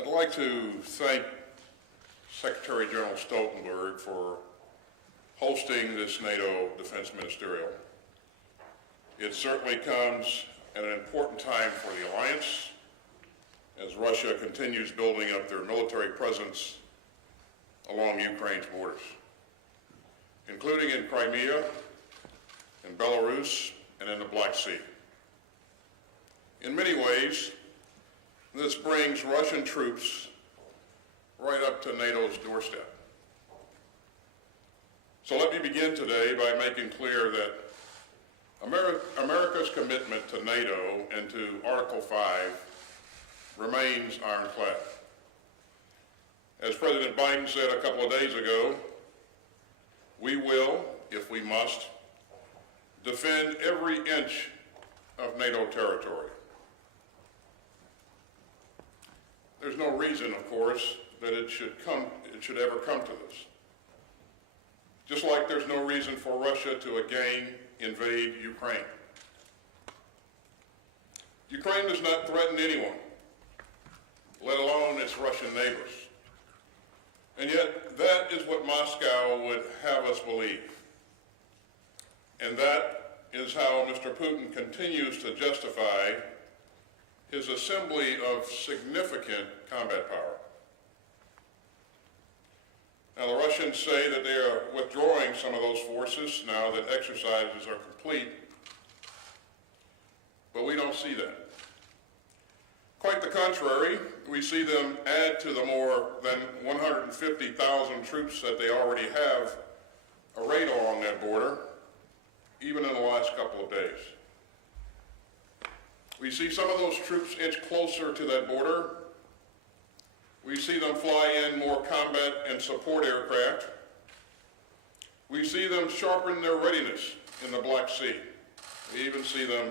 I'd like to thank Secretary General Stoltenberg for hosting this NATO Defense Ministerial. It certainly comes at an important time for the alliance as Russia continues building up their military presence along Ukraine's borders, including in Crimea, in Belarus, and in the Black Sea. In many ways, this brings Russian troops right up to NATO's doorstep. So let me begin today by making clear that America's commitment to NATO and to Article 5 remains ironclad. As President Biden said a couple of days ago, we will, if we must, defend every inch of NATO territory. There's no reason, of course, that it should ever come to this. Just like there's no reason for Russia to again invade Ukraine. Ukraine does not threaten anyone, let alone its Russian neighbors. And yet, that is what Moscow would have us believe. And that is how Mr. Putin continues to justify his assembly of significant combat power. Now, the Russians say that they are withdrawing some of those forces now that exercises are complete, but we don't see that. Quite the contrary, we see them add to the more than 150,000 troops that they already have arrayed along that border, even in the last couple of days. We see some of those troops inch closer to that border. We see them fly in more combat and support aircraft. We see them sharpen their readiness in the Black Sea. We even see them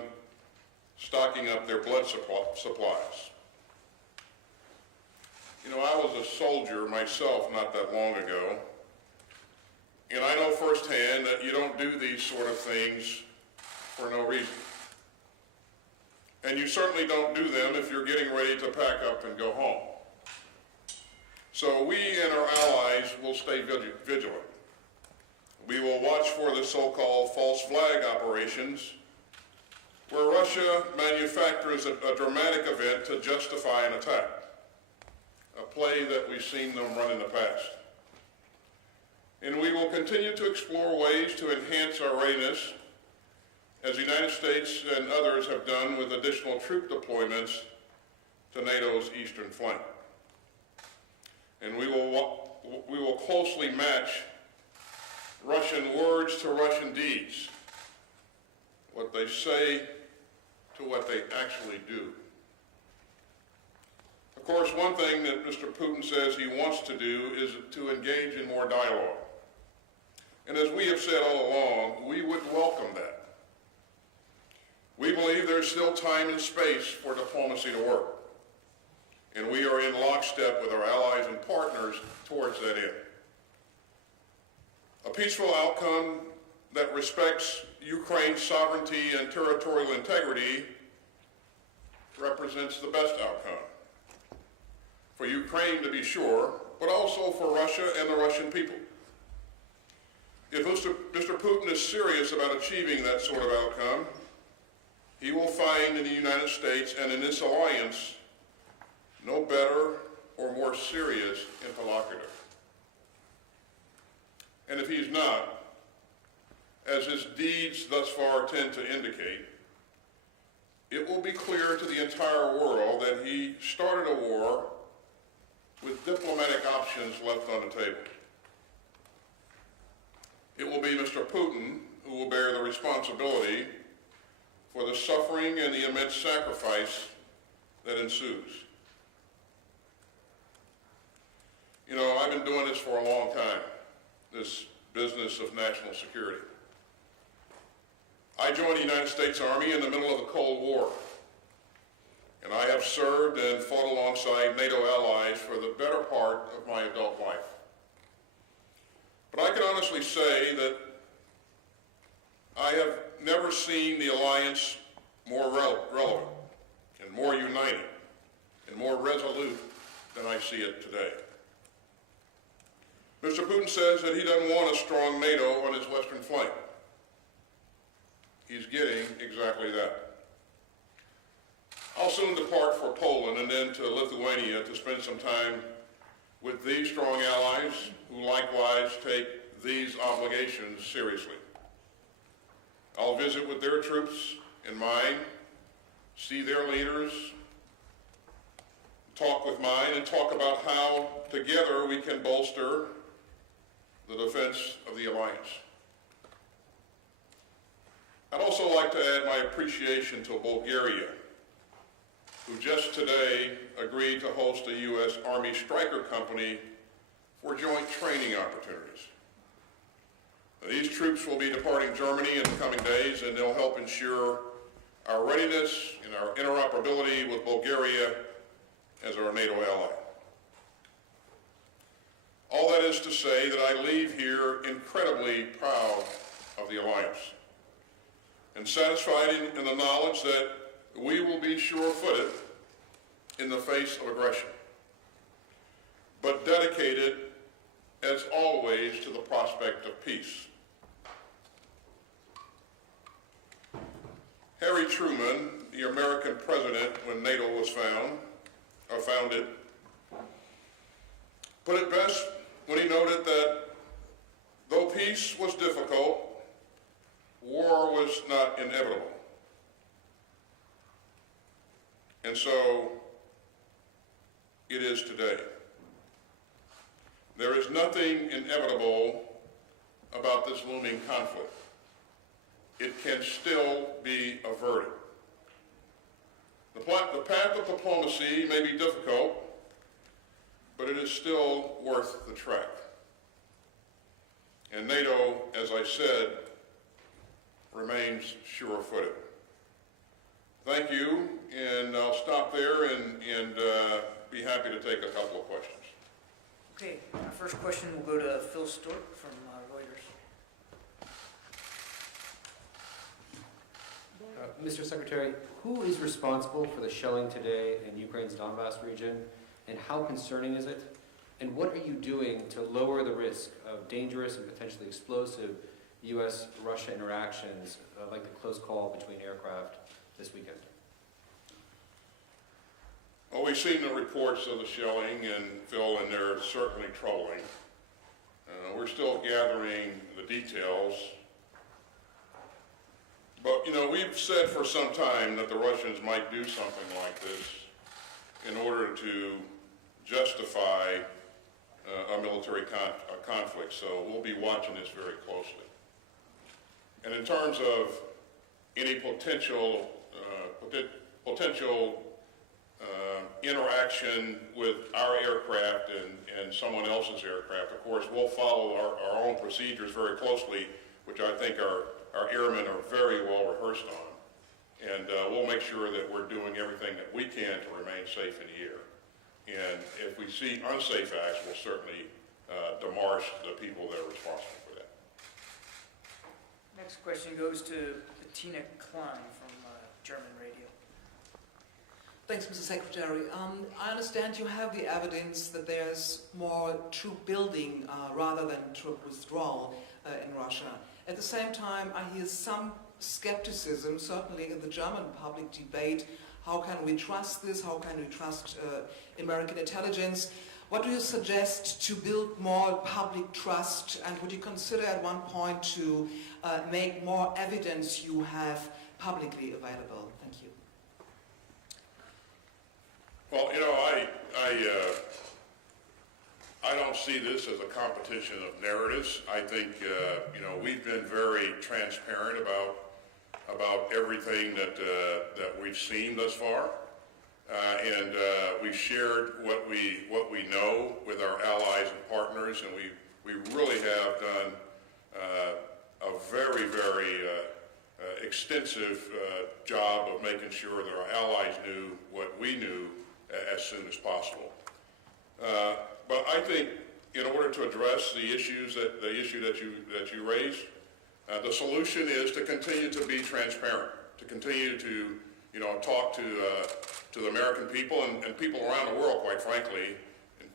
stocking up their blood supplies. You know, I was a soldier myself not that long ago, and I know firsthand that you don't do these sort of things for no reason. And you certainly don't do them if you're getting ready to pack up and go home. So we and our allies will stay vigilant. We will watch for the so-called false flag operations, where Russia manufactures a dramatic event to justify an attack, a play that we've seen them run in the past. And we will continue to explore ways to enhance our readiness, as the United States and others have done with additional troop deployments to NATO's eastern flank. And we will closely match Russian words to Russian deeds, what they say to what they actually do. Of course, one thing that Mr. Putin says he wants to do is to engage in more dialogue. And as we have said all along, we would welcome that. We believe there's still time and space for diplomacy to work, and we are in lockstep with our allies and partners towards that end. A peaceful outcome that respects Ukraine's sovereignty and territorial integrity represents the best outcome for Ukraine, to be sure, but also for Russia and the Russian people. If Mr. Putin is serious about achieving that sort of outcome, he will find in the United States and in this alliance no better or more serious interlocutor. And if he's not, as his deeds thus far tend to indicate, it will be clear to the entire world that he started a war with diplomatic options left on the table. It will be Mr. Putin who will bear the responsibility for the suffering and the immense sacrifice that ensues. You know, I've been doing this for a long time, this business of national security. I joined the United States Army in the middle of the Cold War, and I have served and fought alongside NATO allies for the better part of my adult life. But I can honestly say that I have never seen the alliance more relevant and more united and more resolute than I see it today. Mr. Putin says that he doesn't want a strong NATO on his western flank. He's getting exactly that. I'll soon depart for Poland and then to Lithuania to spend some time with these strong allies who likewise take these obligations seriously. I'll visit with their troops in mind, see their leaders, talk with mine, and talk about how together we can bolster the defense of the alliance. I'd also like to add my appreciation to Bulgaria, who just today agreed to host a U.S. Army Stryker company for joint training opportunities. These troops will be departing Germany in the coming days, and they'll help ensure our readiness and our interoperability with Bulgaria as our NATO ally. All that is to say that I leave here incredibly proud of the alliance and satisfied in the knowledge that we will be sure-footed in the face of aggression, but dedicated, as always, to the prospect of peace. Harry Truman, the American president when NATO was founded, put it best when he noted that though peace was difficult, war was not inevitable. And so it is today. There is nothing inevitable about this looming conflict. It can still be averted. The path of diplomacy may be difficult, but it is still worth the trek. And NATO, as I said, remains sure-footed. Thank you, and I'll stop there and be happy to take a couple of questions. Okay, our first question will go to Phil Stork from Reuters. Mr. Secretary, who is responsible for the shelling today in Ukraine's Donbass region, and how concerning is it? And what are you doing to lower the risk of dangerous and potentially explosive U.S.-Russia interactions, like the close call between aircraft this weekend? Well, we've seen the reports of the shelling, and Phil, and they're certainly troubling. We're still gathering the details. But, you know, we've said for some time that the Russians might do something like this in order to justify a military conflict. So we'll be watching this very closely. And in terms of any potential interaction with our aircraft and someone else's aircraft, of course, we'll follow our own procedures very closely, which I think our airmen are very well rehearsed on. And we'll make sure that we're doing everything that we can to remain safe in the air. And if we see unsafe acts, we'll certainly demarche the people that are responsible for that. Next question goes to Bettina Klein from German radio. Thanks, Mr. Secretary. I understand you have the evidence that there's more troop building rather than troop withdrawal in Russia. At the same time, I hear some skepticism, certainly in the German public debate. How can we trust this? How can we trust American intelligence? What do you suggest to build more public trust? And would you consider at one point to make more evidence you have publicly available? Thank you. Well, you know, I don't see this as a competition of narratives. I think, you know, we've been very transparent about everything that we've seen thus far, and we've shared what we know with our allies and partners, and we really have done a very, very extensive job of making sure that our allies knew what we knew as soon as possible. But I think in order to address the issue that you raised, the solution is to continue to be transparent, to continue to talk to the American people and people around the world, quite frankly,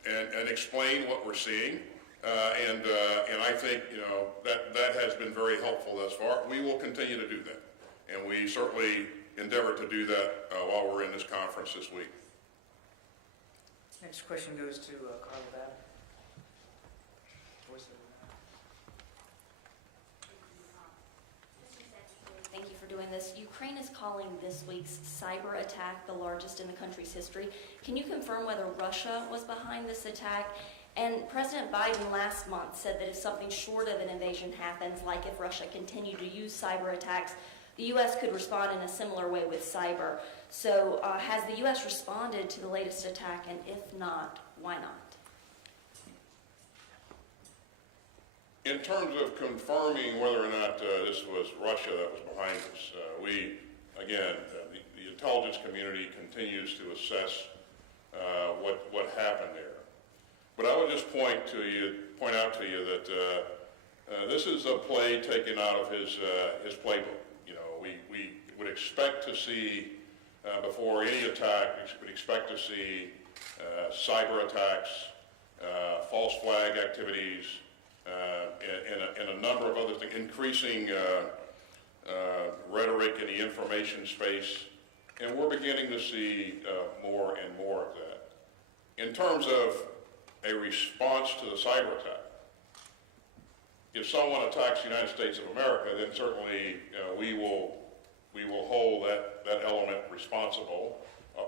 and explain what we're seeing. And I think, that has been very helpful thus far. We will continue to do that. And we certainly endeavor to do that while we're in this conference this week. Next question goes to Carla Babbitt. Thank you for doing this. Ukraine is calling this week's cyber attack the largest in the country's history. Can you confirm whether Russia was behind this attack? And President Biden last month said that if something short of an invasion happens, like if Russia continued to use cyber attacks, the U.S. could respond in a similar way with cyber. So has the U.S. responded to the latest attack, and if not, why not? In terms of confirming whether or not this was Russia that was behind this, the intelligence community continues to assess what happened there. But I would just point out to you that this is a play taken out of his playbook. We would expect to see before any attack, we would expect to see cyber attacks, false flag activities, and a number of other things, increasing rhetoric in the information space, and we're beginning to see more and more of that. In terms of a response to the cyber attack, if someone attacks the United States of America, then certainly we will hold that element responsible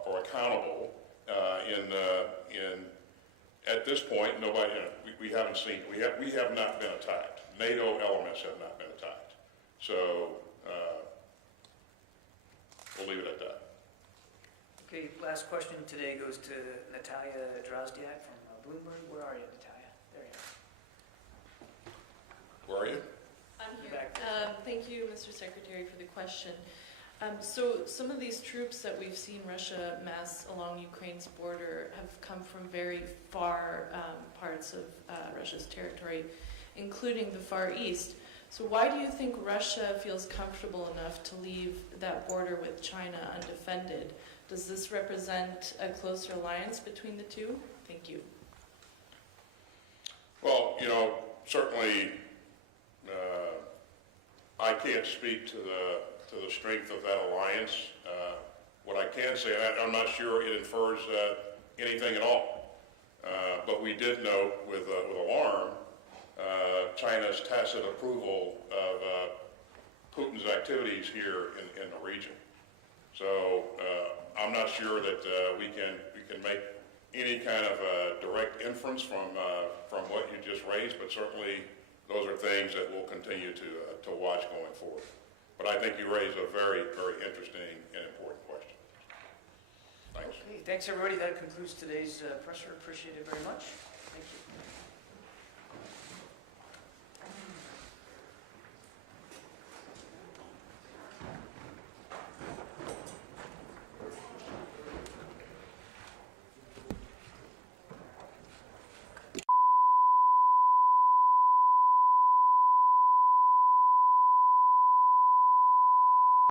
or accountable. At this point, nobody, we haven't seen, we have not been attacked. NATO elements have not been attacked. So we'll leave it at that. Okay, last question today goes to Natalia Drozdiak from Bloomberg. Where are you, Natalia? There you are. Where are you? I'm You're here. back. Thank you, Mr. Secretary, for the question. So some of these troops that we've seen Russia mass along Ukraine's border have come from very far parts of Russia's territory, including the Far East. So why do you think Russia feels comfortable enough to leave that border with China undefended? Does this represent a closer alliance between the two? Thank you. Well, certainly I can't speak to the strength of that alliance. What I can say, I'm not sure it infers anything at all. But we did note with alarm China's tacit approval of Putin's activities here in the region. So I'm not sure that we can make any kind of direct inference from what you just raised, but certainly those are things that we'll continue to watch going forward. But I think you raised a very, very interesting and important question. Thanks. Okay, thanks everybody. That concludes today's presser. Appreciate it very much.